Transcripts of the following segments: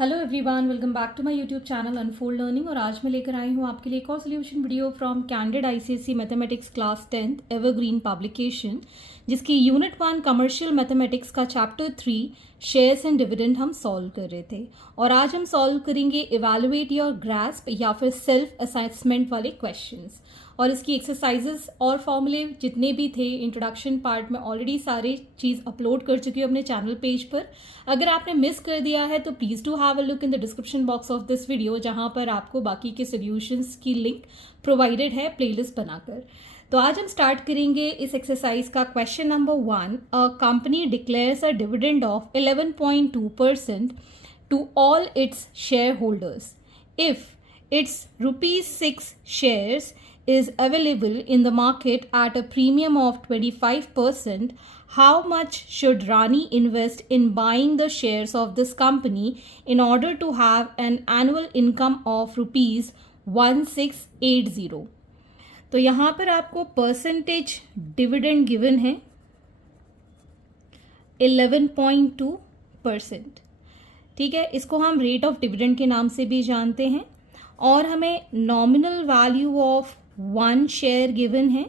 Hello everyone, welcome back to my YouTube channel unfold learning. और आज मैं लेकर आई हूँ आपके लिए एक और solution video from candid ICSE mathematics class 10th evergreen publication, जिसकी यूनिट 1 कमर्शियल मैथमेटिक्स का चैप्टर 3 शेयर्स एंड डिविडेंड हम सॉल्व कर रहे थे। और आज हम सॉल्व करेंगे इवैल्यूएट योर ग्रास्प या फिर सेल्फ असेसमेंट वाले क्वेश्चंस। और इसकी एक्सरसाइजेस और फॉर्मूले जितने भी थे इंट्रोडक्शन पार्ट में ऑलरेडी सारे चीज़ अपलोड कर चुकी हूँ अपने चैनल पेज पर। अगर आपने मिस कर दिया है तो please do have a look in the description box of this video, जहाँ पर आपको बाकी के सोल्यूशंस की लिंक प्रोवाइडेड है प्लेलिस्ट बनाकर। तो आज हम स्टार्ट करेंगे इस एक्सरसाइज का question number 1। A company declares a dividend of 11.2% to all its share holders if its ₹6 shares is available in the market at a premium of 25%. How much should Rani invest in buying the shares of this company in order to have an annual income of ₹1680? तो यहाँ पर आपको percentage dividend given है 11.2%। ठीक है, इसको हम rate of dividend के नाम से भी जानते हैं। और हमें nominal value of 1 share given है,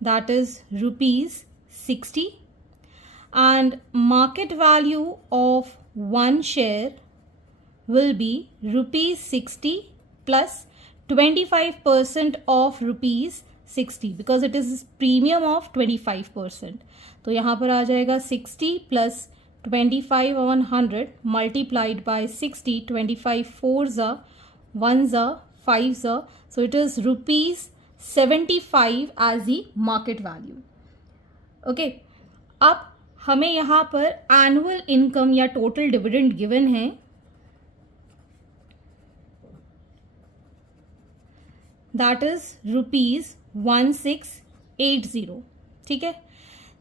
that is ₹60, and market value of 1 share will be ₹60 plus 25% of ₹60 because it is premium of 25%। तो यहाँ पर आ जाएगा 60 plus 25 on 100 multiplied by 60, 25 4s are 1s are 5s are, so it is ₹75 as the market value. Okay, अब हमें यहाँ पर annual income या टोटल डिविडेंड गिवन है, दैट इज ₹1680। ठीक है,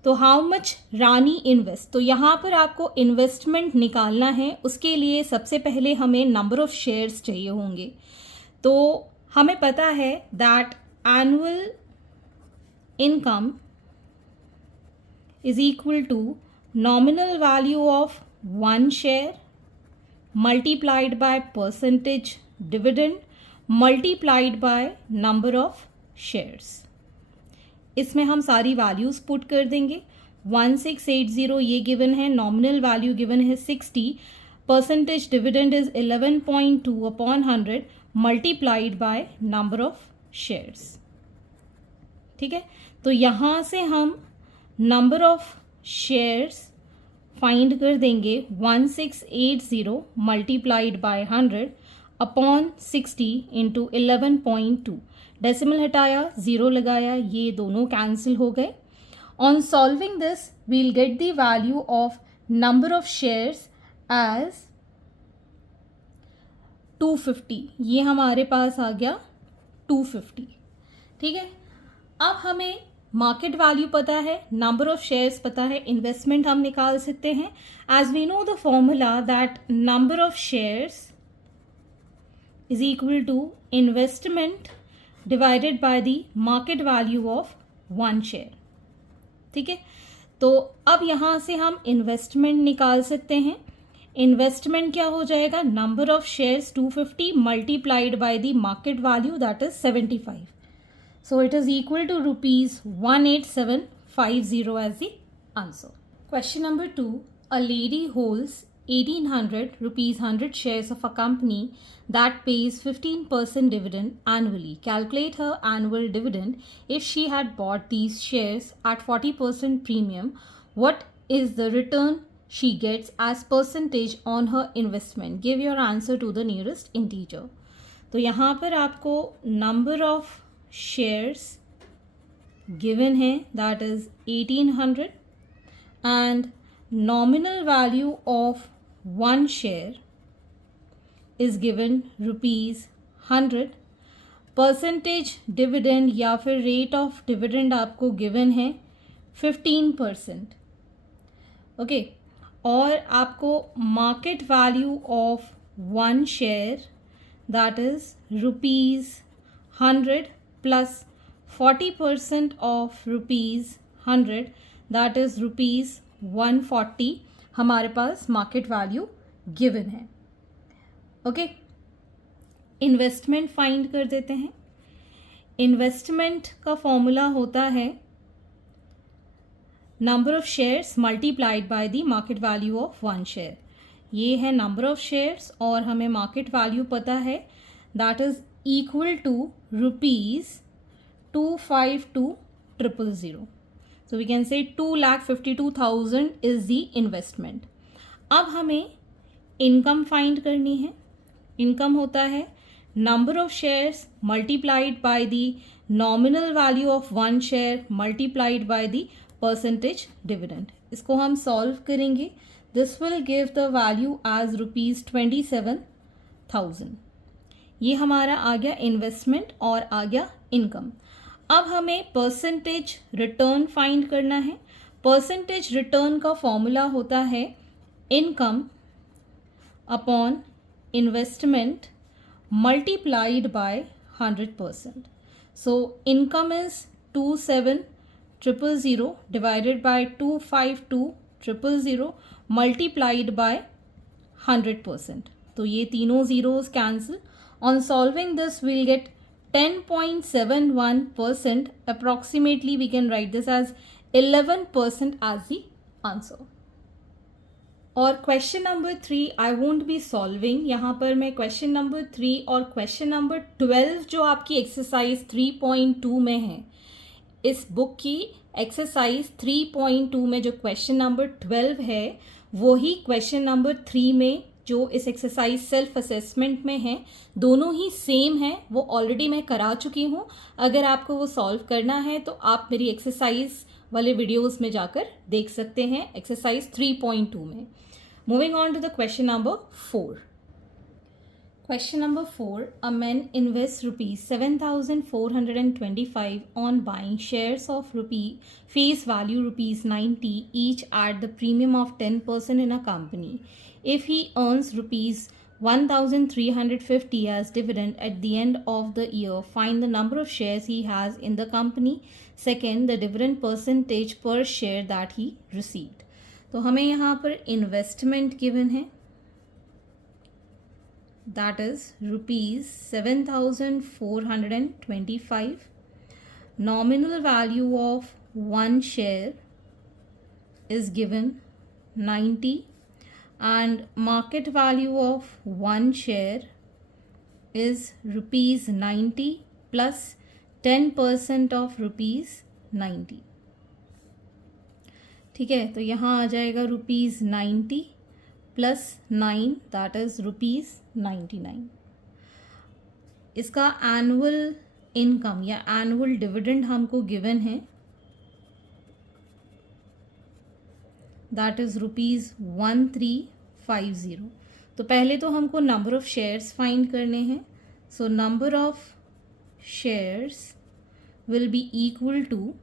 तो हाउ मच रानी इन्वेस्ट, तो यहाँ पर आपको इन्वेस्टमेंट निकालना है। उसके लिए सबसे पहले हमें नंबर ऑफ शेयर्स चाहिए होंगे। तो हमें पता है that annual income is equal to nominal value of 1 share multiplied by percentage dividend multiplied by number of shares. इसमें हम सारी वैल्यूज पुट कर देंगे। 1680 ये गिवन है, नॉमिनल वैल्यू गिवन है 60, percentage dividend is 11.2 upon 100 multiplied by number of shares. ठीक है, तो यहाँ से हम नंबर ऑफ शेयर्स फाइंड कर देंगे। 1680 multiplied by 100 upon 60 into 11.2, decimal हटाया, 0 लगाया, ये दोनों कैंसिल हो गए। On solving this we'll get the value of number of shares as 250। ये हमारे पास आ गया 250। ठीक है, अब हमें मार्केट वैल्यू पता है, नंबर ऑफ शेयर्स पता है, इन्वेस्टमेंट हम निकाल सकते हैं। As we know the formula that number of shares is equal to investment divided by the market value of 1 share. ठीक है, तो अब यहाँ से हम इन्वेस्टमेंट निकाल सकते हैं। इन्वेस्टमेंट क्या हो जाएगा, number of shares 250 multiplied by the market value that is 75, so it is equal to ₹18750 as the answer. Question number 2, a lady holds 1800 rupees 100 shares of a company that pays 15% dividend annually. Calculate her annual dividend if she had bought these shares at 40% premium. What is the return she gets as percentage on her investment? Give your answer to the nearest integer. तो यहाँ पर आपको number of shares given है, that is 1800, and nominal value of 1 share is given ₹100। Percentage dividend या फिर rate of dividend आपको given है 15%। Okay, और आपको market value of 1 share that is ₹100 plus 40% of ₹100 that is ₹140 हमारे पास मार्केट वैल्यू गिवन है। Okay, investment find कर देते हैं। इन्वेस्टमेंट का फॉर्मूला होता है number of shares multiplied by the market value of one share. ये है नंबर ऑफ शेयर्स और हमें मार्केट वैल्यू पता है, that is equal to ₹252,000। So we can say 2,52,000 is the investment. अब हमें इनकम फाइंड करनी है। इनकम होता है number of shares multiplied by the nominal value of one share multiplied by the percentage dividend. इसको हम सॉल्व करेंगे। This will give the value as ₹27,000। ये हमारा आ गया इन्वेस्टमेंट और आ गया इनकम। अब हमें परसेंटेज रिटर्न फाइंड करना है। परसेंटेज रिटर्न का फॉर्मूला होता है income upon investment multiplied by 100%. So income is 27,000 divided by 252,000 multiplied by 100%. तो ये तीनों zeros cancel. On solving this we'll get 10.71%. Approximately we can write this as 11% as the answer. और question number 3 I won't be solving. यहाँ पर मैं question number 3 और question number 12 जो आपकी एक्सरसाइज 3.2 में है, इस बुक की एक्सरसाइज 3.2 में जो क्वेश्चन नंबर 12 है वही क्वेश्चन नंबर 3 में जो इस एक्सरसाइज सेल्फ असेसमेंट में है, दोनों ही सेम है। वो ऑलरेडी मैं करा चुकी हूँ। अगर आपको वो सॉल्व करना है तो आप मेरी एक्सरसाइज वाले वीडियोस में जाकर देख सकते हैं, एक्सरसाइज 3.2 में। Moving on to the question number 4. Question number 4. A man invests ₹7,425 on buying shares of face value ₹90 each at the premium of 10% in a company. If he earns ₹1,350 as dividend at the end of the year, find the number of shares he has in the company. Second, the dividend percentage per share that he received. तो हमें यहाँ पर investment given है, that is ₹7,425। Nominal value of one share is given 90 and market value of one share is ₹90 plus 10% of ₹90। ठीक है, तो यहाँ आ जाएगा ₹90 प्लस 9 दैट इज ₹99। इसका एनुअल इनकम या एनुअल डिविडेंड हमको गिवन है, दैट इज ₹1350। तो पहले तो हमको नंबर ऑफ शेयर्स फाइंड करने हैं। So number of shares will be equal to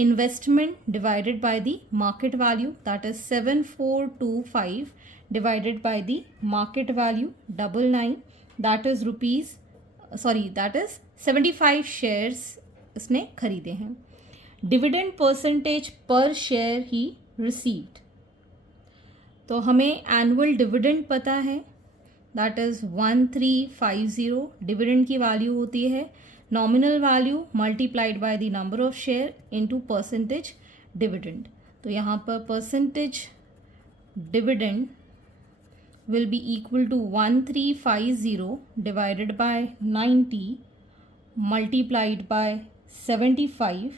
investment divided by the market value, that is 7425 divided by the market value 99, that is 75 shares इसने खरीदे हैं। डिविडेंड परसेंटेज पर शेयर ही received, तो हमें annual dividend पता है, दैट इज 1350। डिविडेंड की वैल्यू होती है nominal value multiplied by the number of share into percentage dividend. तो यहाँ पर percentage dividend will be equal to 1350 divided by 90 multiplied by 75,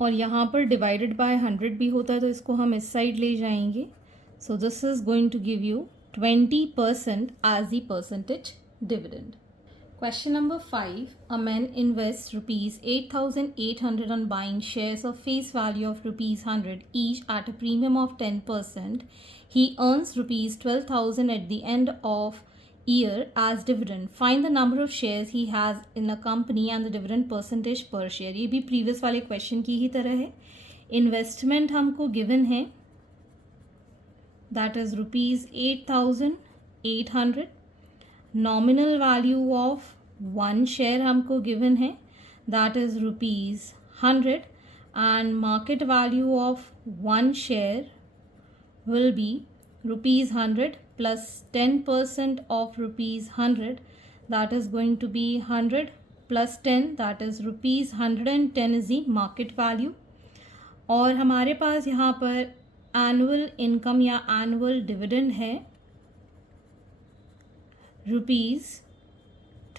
और यहाँ पर डिवाइडेड बाय 100 भी होता है तो इसको हम इस साइड ले जाएंगे। So this is going to give you 20% as the percentage dividend. Question number 5. A man invests ₹8,800 on buying shares of face value of ₹100 each at a premium of 10%. He earns ₹12,000 at the end of year as dividend. Find the number of shares he has in a company and the dividend percentage per share. ये भी previous वाले question की ही तरह है। Investment हमको given है, that is ₹8,800. Nominal value of one share हमको given है, that is ₹100 and market value of one share will B rupees 100 plus 10% of rupees 100, that is going to be 100 plus 10, that is rupees 110 is the market value. और हमारे पास यहाँ पर annual income या annual dividend है rupees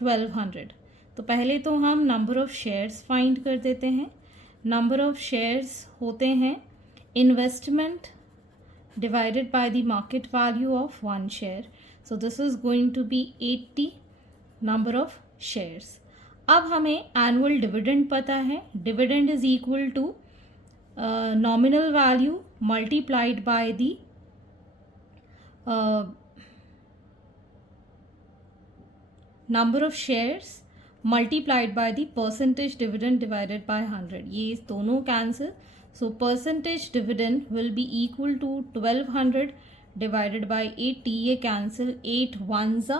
1200. तो पहले तो हम नंबर ऑफ़ शेयर्स फाइंड कर देते हैं. नंबर ऑफ़ शेयर्स होते हैं investment divided by the market value of one share. So this is going to be 80 number of shares. अब हमें annual dividend पता है. Dividend is equal to nominal value multiplied by the number of shares multiplied by the percentage dividend divided by 100. ये दोनों cancel. So percentage dividend will be equal to 1200 divided by 80. ये cancel 8 ones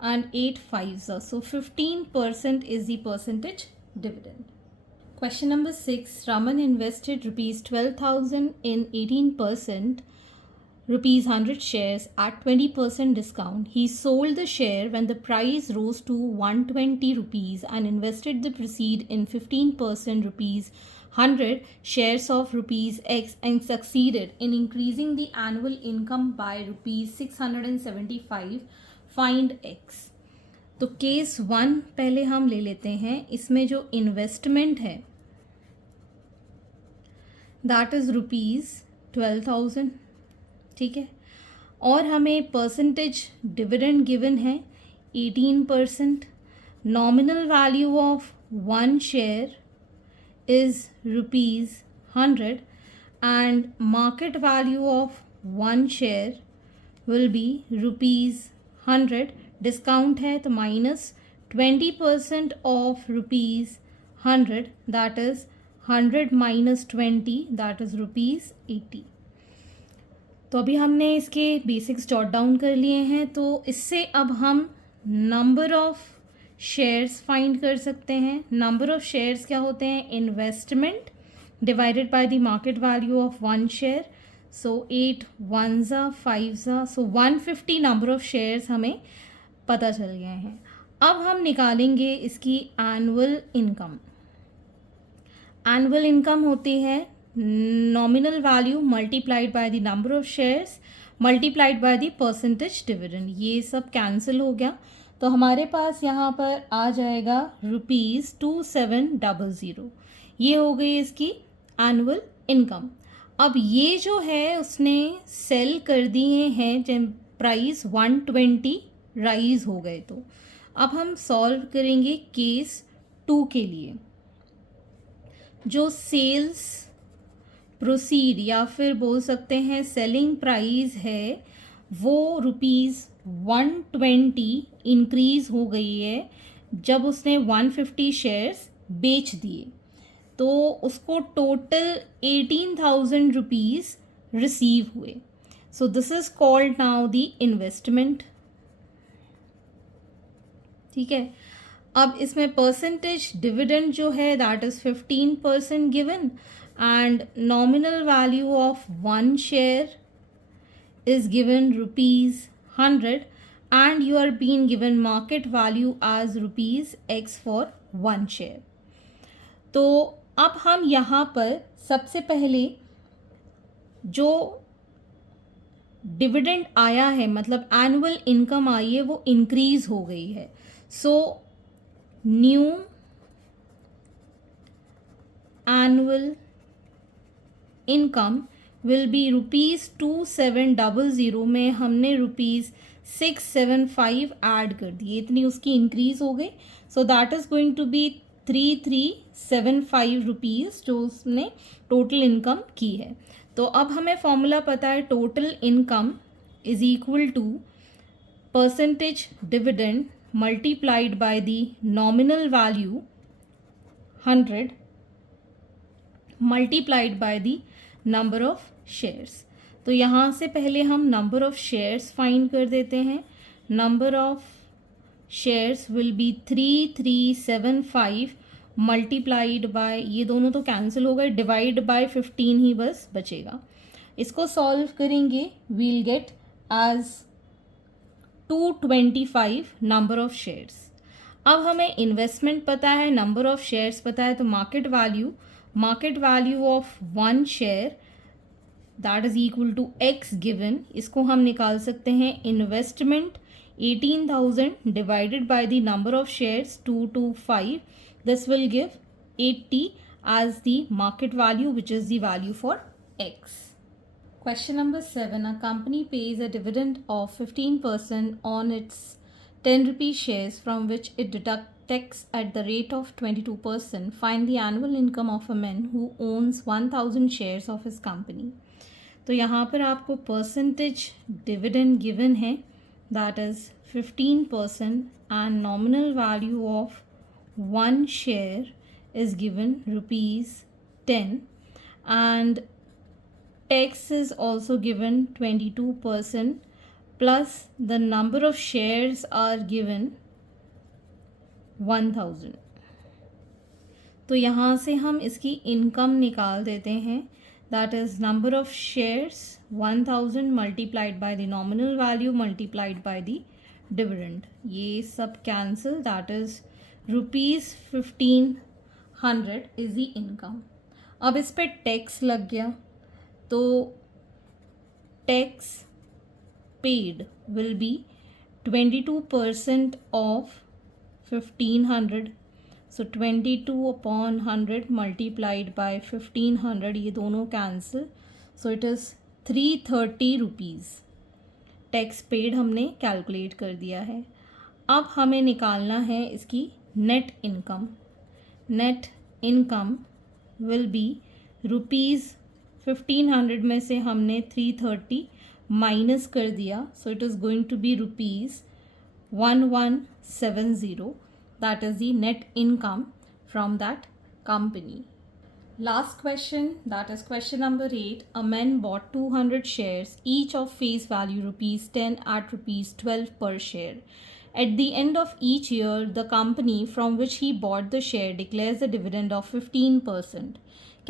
and 8 fives. So 15% is the percentage dividend. Question number 6. Raman invested rupees 12,000 in 18% rupees 100 shares at 20% discount. He sold the share when the price rose to 120 rupees and invested the proceed in 15% rupees 100 shares of rupees X and succeeded in increasing the annual income by rupees 675. Find X. तो case 1 पहले हम ले लेते हैं. इसमें जो investment है that is rupees 12,000. ठीक है. और हमें परसेंटेज डिविडेंड गिवन है 18%. Nominal value of one share is rupees 100 and market value of one share will be rupees 100. discount है तो minus 20% of rupees 100, that is 100 minus 20, that is rupees 80. तो अभी हमने इसके बेसिक्स जॉट डाउन कर लिए हैं. तो इससे अब हम नंबर ऑफ शेयर्स फाइंड कर सकते हैं. नंबर ऑफ शेयर्स क्या होते हैं? Investment divided by the market value of one share. So 8 1s 5s, so 150 number of shares हमें पता चल गए हैं. अब हम निकालेंगे इसकी एनुअल इनकम. एनुअल इनकम होती है nominal value multiplied by the number of shares multiplied by the percentage dividend. ये सब कैंसिल हो गया. तो हमारे पास यहाँ पर आ जाएगा रुपीज़ 2700. ये हो गई इसकी एनुअल इनकम. अब ये जो है उसने सेल कर दिए हैं जब प्राइस 120 राइज हो गए. तो अब हम सॉल्व करेंगे केस 2 के लिए. जो सेल्स प्रोसीड या फिर बोल सकते हैं सेलिंग प्राइस है वो रुपीज़ 120 इंक्रीज़ हो गई है जब उसने 150 शेयर्स बेच दिए. तो उसको टोटल 18,000 रुपीज़ रिसीव हुए. So this is called now the investment. ठीक है. अब इसमें परसेंटेज डिविडेंड जो है that is 15% given and nominal value of one share is given rupees 100 and you are being given market value as rupees X for one share. तो अब हम यहाँ पर सबसे पहले जो डिविडेंड आया है मतलब एनुअल इनकम आई है वो इंक्रीज हो गई है. So new annual income will B rupees 2700 में हमने रुपीज़ 675 ऐड कर दिए. इतनी उसकी इंक्रीज हो गई. So that is going to be 3375 rupees जो उसने टोटल इनकम की है. तो अब हमें फॉर्मूला पता है total income is equal to percentage dividend multiplied by the nominal value 100 multiplied by the number of shares. तो यहाँ से पहले हम नंबर ऑफ शेयर्स फाइंड कर देते हैं. Number of shares will B 3375 multiplied by ये दोनों तो कैंसिल हो गए डिवाइड बाय 15 ही बस बचेगा. इसको सॉल्व करेंगे, we'll get as 225 number of shares. अब हमें इन्वेस्टमेंट पता है, नंबर ऑफ शेयर्स पता है, तो market value of one share that is equal to x given, इसको हम निकाल सकते हैं investment 18,000 divided by the number of shares 225, this will give 80 as the market value, which is the value for X. Question number 7. A company pays a dividend of 15% on its 10 rupee shares from which it deducts tax at the rate of 22%. Find the annual income of a man who owns 1,000 shares of his company. तो यहाँ पर आपको percentage dividend given है, that is 15% and nominal value of one share is given ₹10 and tax is also given 22% plus the number of shares are given 1,000। तो यहाँ से हम इसकी इनकम निकाल देते हैं, that is number of shares 1,000 multiplied by the nominal value multiplied by the dividend, ये सब cancel, that is ₹1500 is the income. अब इस पे टैक्स लग गया, तो tax paid will be 22% of 1500, so 22/100 multiplied by 1500, ये दोनों cancel, so it is 330 rupees tax paid हमने कैलकुलेट कर दिया है। अब हमें निकालना है इसकी net income. Net income will be ₹1500 में से हमने 330 माइनस कर दिया, so it is going to be ₹1170, that is the net income from that company. Last question, that is question number 8. A man bought 200 shares, each of face value ₹10 at ₹12 per share. At the end of each year, the company from which he bought the share declares a dividend of 15%.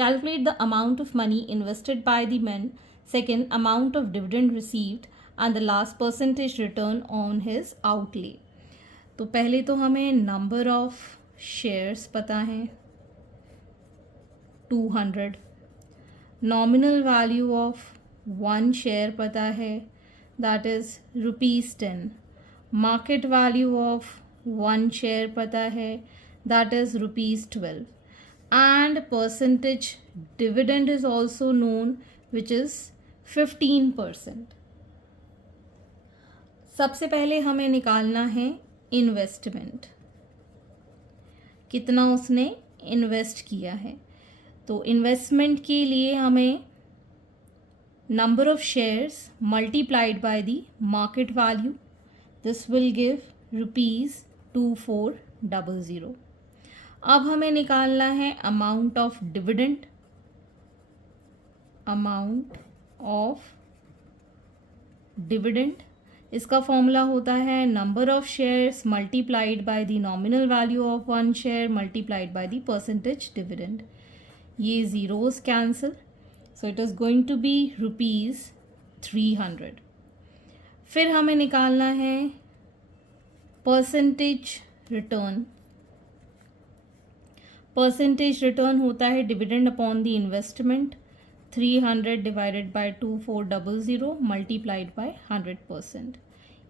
Calculate the amount of money invested by the man, second, amount of dividend received, and the last percentage return on his outlay. तो पहले तो हमें number of shares पता है 200, nominal value of one share पता है, that is ₹10, market value of one share पता है, that is ₹12, and percentage dividend is also known, which is 15%. सबसे पहले हमें निकालना है इन्वेस्टमेंट, कितना उसने इन्वेस्ट किया है। तो इन्वेस्टमेंट के लिए हमें number of shares multiplied by the market value, this will give ₹2400। अब हमें निकालना है amount of dividend. Amount of dividend, इसका फॉर्मूला होता है number of shares multiplied by the nominal value of one share multiplied by the percentage dividend. ये zeros cancel, so it is going to be ₹300। फिर हमें निकालना है percentage return. Percentage return होता है dividend upon the investment, 300 divided by 2400 multiplied by 100%।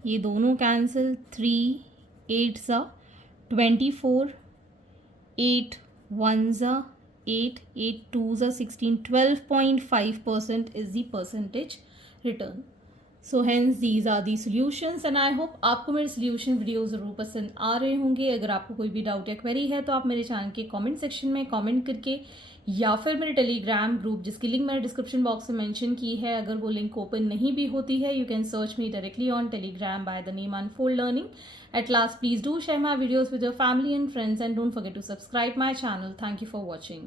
ये दोनों cancel, 3 8 24, 8 1 8, 8 2 16, 12.5% is the percentage return. So hence these are the solutions and I hope आपको मेरे solution वीडियो ज़रूर पसंद आ रहे होंगे। अगर आपको कोई भी डाउट या क्वेरी है तो आप मेरे चैनल के कमेंट सेक्शन में कमेंट करके, या फिर मेरे टेलीग्राम ग्रुप जिसकी लिंक मैंने डिस्क्रिप्शन बॉक्स में मेंशन की है, अगर वो लिंक ओपन नहीं भी होती है, you can search me directly on Telegram by the name unfold learning. At last, please do share my videos with your family and friends and don't forget to subscribe my channel. Thank you for watching.